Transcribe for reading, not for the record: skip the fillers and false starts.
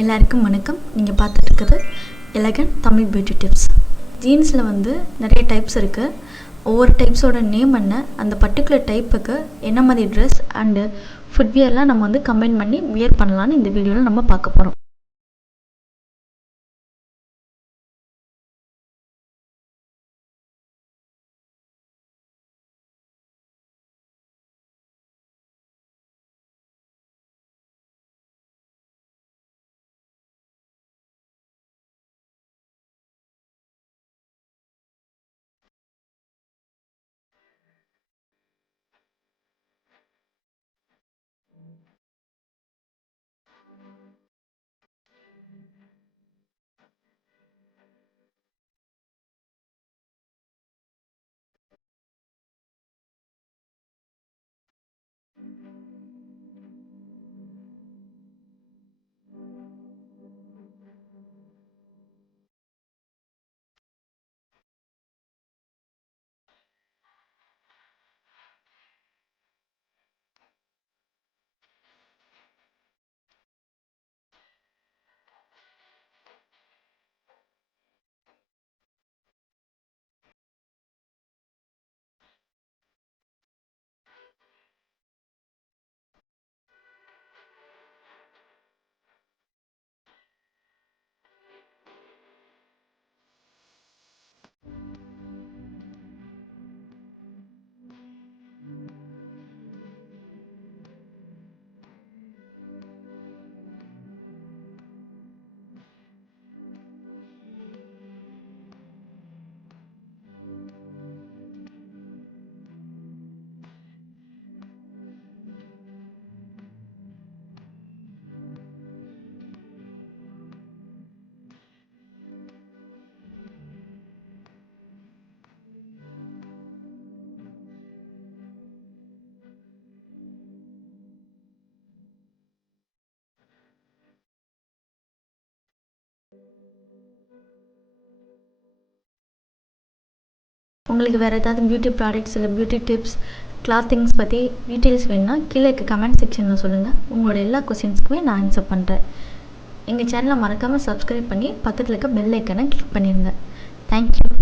எல்லாருக்கும் வணக்கம். நீங்கள் பார்த்துட்டு இருக்கிறது எலகன்ட் தமிழ் பியூட்டி டிப்ஸ். ஜீன்ஸில் வந்து நிறைய டைப்ஸ் இருக்குது. ஒவ்வொரு டைப்ஸோட நேம் என்ன, அந்த பர்டிகுலர் டைப்புக்கு என்ன மாதிரி ட்ரெஸ் அண்டு ஃபுட்வியர்லாம் நம்ம வந்து கம்பைன் பண்ணி வியர் பண்ணலான்னு இந்த வீடியோவில் நம்ம பார்க்க போகிறோம். உங்களுக்கு வேறு ஏதாவது பியூட்டி ப்ராடக்ட்ஸ் இல்லை பியூட்டி டிப்ஸ், கிளாத்திங்ஸ் பற்றி டீட்டெயில்ஸ் வேணும்னா கீழே இருக்க கமெண்ட் செக்ஷனில் சொல்லுங்கள். உங்களோட எல்லா கொஸ்டின்ஸ்க்குமே நான் ஆன்சர் பண்ணுறேன். எங்கள் சேனலை மறக்காமல் சப்ஸ்கிரைப் பண்ணி பக்கத்தில் இருக்க பெல் ஐக்கனை கிளிக் பண்ணிடுங்க. தேங்க்யூ.